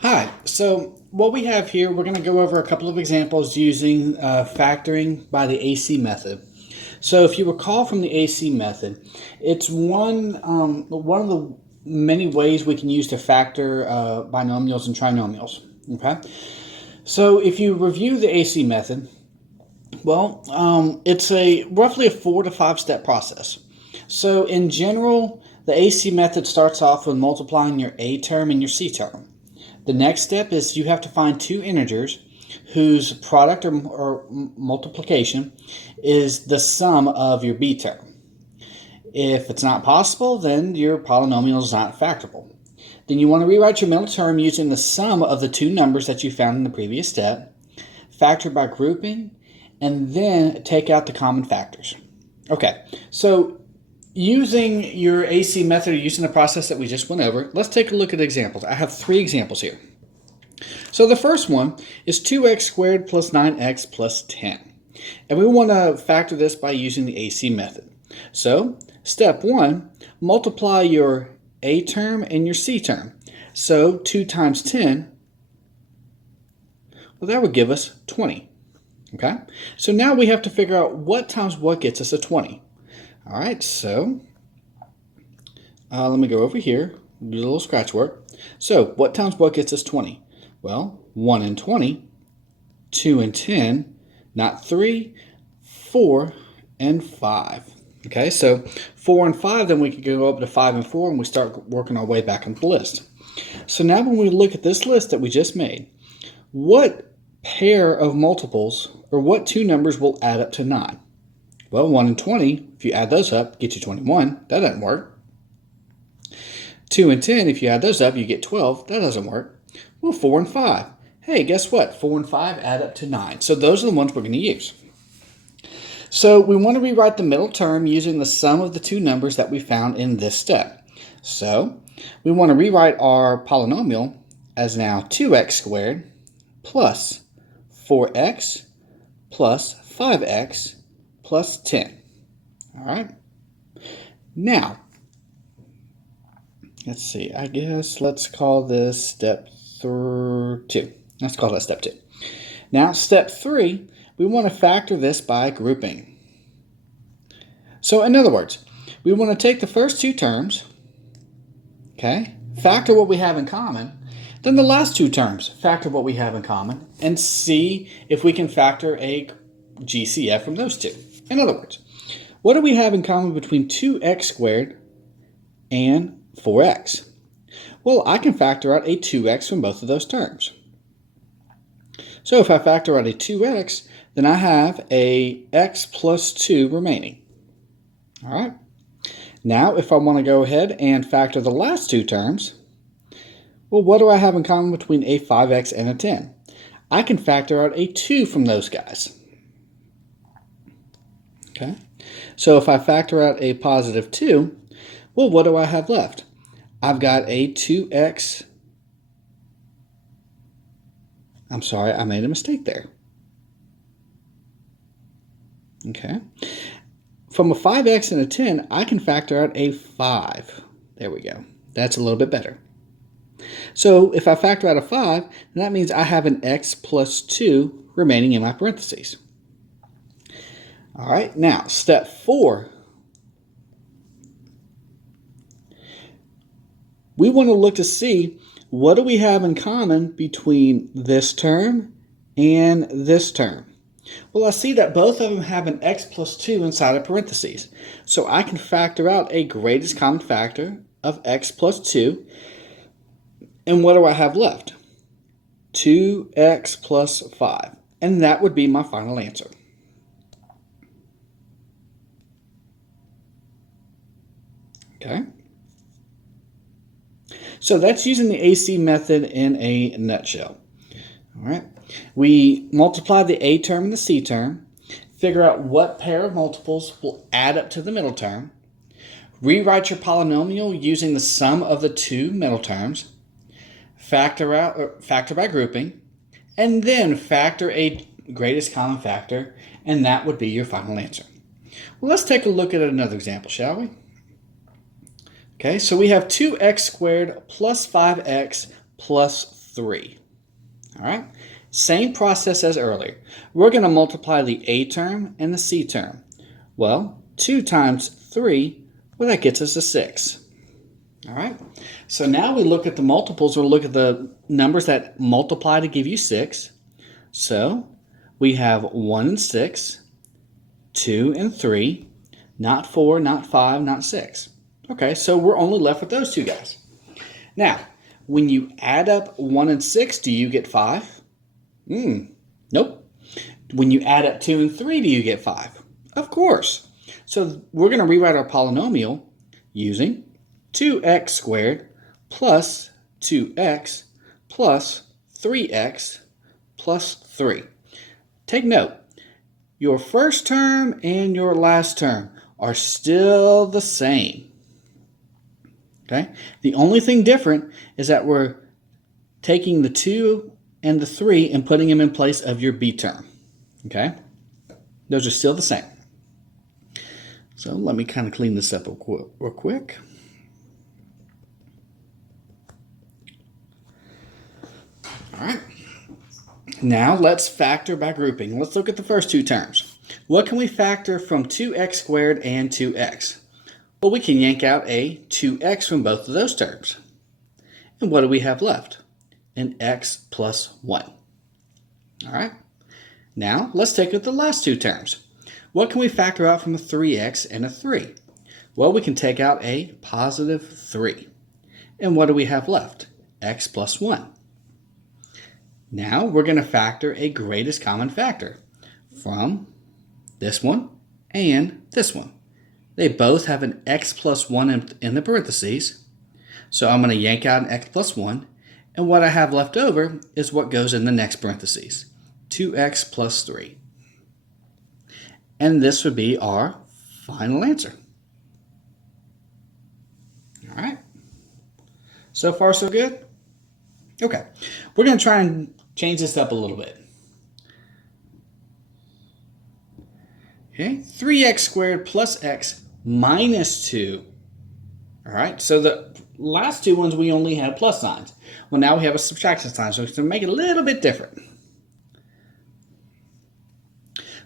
Hi, so what we have here, we're going to go over a couple of examples using factoring by the AC method. So if you recall from the AC method, it's one of the many ways we can use to factor binomials and trinomials. Okay, so if you review the AC method, it's a roughly a 4 to 5 step process. So in general, the AC method starts off with multiplying your A term and your C term. The next step is you have to find two integers whose product or multiplication is the sum of your b term. If it's not possible, then your polynomial is not factorable. Then you want to rewrite your middle term using the sum of the two numbers that you found in the previous step, factor by grouping, and then take out the common factors. Okay, so using your AC method or using the process that we just went over, let's take a look at examples. I have 3 examples here. So the first one is 2x squared plus 9x plus 10. And we want to factor this by using the AC method. So step 1, multiply your A term and your C term. So 2 times 10, well, that would give us 20. Okay, so now we have to figure out what times what gets us a 20. All right, so let me go over here, do a little scratch work. So what times what gets us 20? Well, 1 and 20, 2 and 10, not 3, 4 and 5. Okay, so 4 and 5, then we could go up to 5 and 4, and we start working our way back into the list. So now when we look at this list that we just made, what pair of multiples, or what two numbers will add up to 9? Well, 1 and 20, if you add those up, get you 21. That doesn't work. 2 and 10, if you add those up, you get 12. That doesn't work. Well, 4 and 5. Hey, guess what? 4 and 5 add up to 9. So those are the ones we're going to use. So we want to rewrite the middle term using the sum of the two numbers that we found in this step. So we want to rewrite our polynomial as now 2x squared plus 4x plus 5x plus 10. All right. Now, let's see. I guess let's call this step 2. Let's call that step 2. Now, step 3, we want to factor this by grouping. So, in other words, we want to take the first two terms, okay, factor what we have in common, then the last two terms, factor what we have in common, and see if we can factor a GCF from those two. In other words, what do we have in common between 2x squared and 4x? Well, I can factor out a 2x from both of those terms. So if I factor out a 2x, then I have a x plus 2 remaining. All right. Now, if I want to go ahead and factor the last two terms, well, what do I have in common between a 5x and a 10? I can factor out a 2 from those guys. Okay. So if I factor out a positive 2, well, what do I have left? I've got a 2x. I'm sorry, I made a mistake there. Okay. From a 5x and a 10, I can factor out a 5. There we go. That's a little bit better. So if I factor out a 5, then that means I have an x plus 2 remaining in my parentheses. All right, now step 4. We want to look to see what do we have in common between this term and this term. Well, I see that both of them have an x plus 2 inside of parentheses. So I can factor out a greatest common factor of x plus 2. And what do I have left? 2x plus 5. And that would be my final answer. Okay. So that's using the AC method in a nutshell. All right. We multiply the A term and the C term, figure out what pair of multiples will add up to the middle term, rewrite your polynomial using the sum of the two middle terms, factor by grouping, and then factor a greatest common factor, and that would be your final answer. Well, let's take a look at another example, shall we? Okay, so we have 2x squared plus 5x plus 3. All right? Same process as earlier. We're going to multiply the a term and the c term. Well, 2 times 3, well, that gets us a 6. All right? So now we look at the multiples. We'll look at the numbers that multiply to give you 6. So we have 1 and 6, 2 and 3, not 4, not 5, not 6. Okay, so we're only left with those two guys. Now, when you add up 1 and 6, do you get 5? Nope. When you add up 2 and 3, do you get 5? Of course. So we're going to rewrite our polynomial using 2x squared plus 2x plus 3x plus 3. Take note, your first term and your last term are still the same. Okay? The only thing different is that we're taking the 2 and the 3 and putting them in place of your b term. Okay? Those are still the same. So let me kind of clean this up real quick. All right. Now let's factor by grouping. Let's look at the first two terms. What can we factor from 2x squared and 2x? Well, we can yank out a 2x from both of those terms. And what do we have left? An x plus 1. All right. Now let's take a look at the last two terms. What can we factor out from a 3x and a 3? Well, we can take out a positive 3. And what do we have left? X plus 1. Now we're going to factor a greatest common factor from this one and this one. They both have an x plus 1 in the parentheses. So I'm going to yank out an x plus 1. And what I have left over is what goes in the next parentheses. 2x plus 3. And this would be our final answer. All right. So far, so good? Okay. We're going to try and change this up a little bit. Okay. 3x squared plus x minus 2. All right. So the last two ones, we only had plus signs. Well, now we have a subtraction sign, so it's going to make it a little bit different.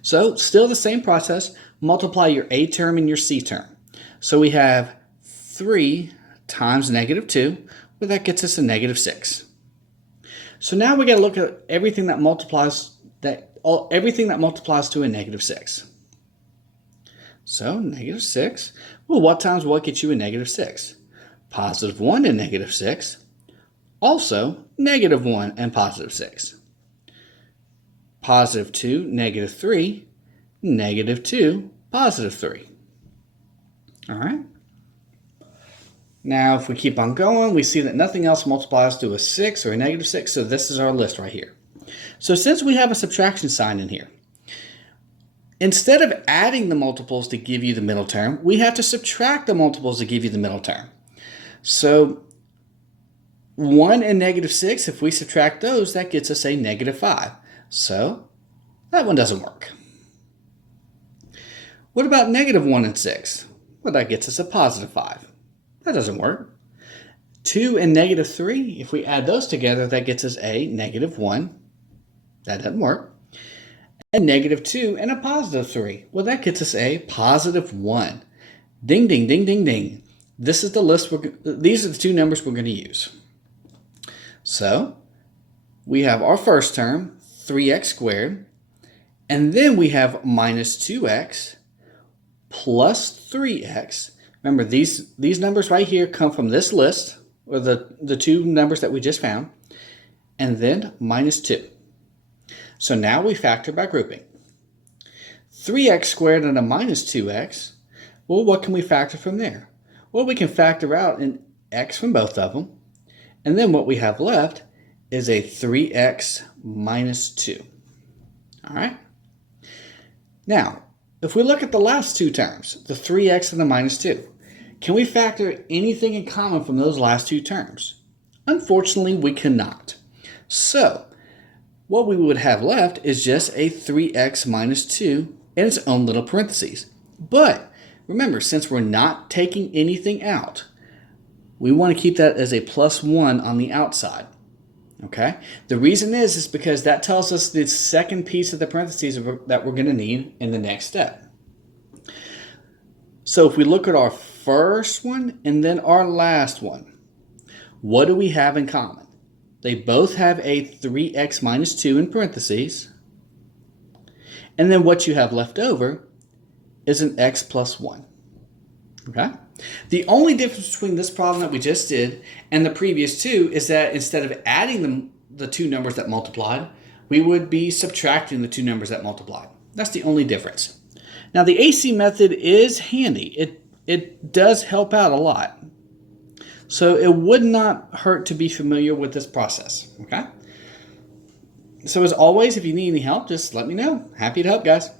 So still the same process, multiply your a term and your c term. So we have 3 times negative 2, well, that gets us a negative 6. So now we got to look at everything that multiplies to a negative 6. So negative 6, well, what times what gets you a negative 6? Positive 1 and negative 6. Also, negative 1 and positive 6. Positive 2, negative 3, negative 2, positive 3. All right. Now, if we keep on going, we see that nothing else multiplies to a 6 or a negative 6, so this is our list right here. So since we have a subtraction sign in here, instead of adding the multiples to give you the middle term, we have to subtract the multiples to give you the middle term. So 1 and negative 6, if we subtract those, that gets us a negative 5. So that one doesn't work. What about negative 1 and 6? Well, that gets us a positive 5. That doesn't work. 2 and negative 3, if we add those together, that gets us a negative 1. That doesn't work. And negative 2 and a positive 3. Well, that gets us a positive 1. Ding, ding, ding, ding, ding. This is the list. These are the two numbers we're going to use. So we have our first term, 3x squared, and then we have minus 2x plus 3x. Remember, these numbers right here come from this list, or the two numbers that we just found, and then minus 2. So now we factor by grouping. 3x squared and a minus 2x, well, what can we factor from there? Well, we can factor out an x from both of them, and then what we have left is a 3x minus 2. All right? Now, if we look at the last two terms, the 3x and the minus 2, can we factor anything in common from those last two terms? Unfortunately, we cannot. So, what we would have left is just a 3x minus 2 in its own little parentheses. But remember, since we're not taking anything out, we want to keep that as a plus 1 on the outside. Okay, the reason is because that tells us the second piece of the parentheses that we're going to need in the next step. So if we look at our first one and then our last one, what do we have in common? They both have a 3x minus 2 in parentheses. And then what you have left over is an x plus 1. Okay? The only difference between this problem that we just did and the previous two is that instead of adding the two numbers that multiplied, we would be subtracting the two numbers that multiplied. That's the only difference. Now the AC method is handy. It does help out a lot. So it would not hurt to be familiar with this process. Okay? So as always, if you need any help, just let me know. Happy to help, guys.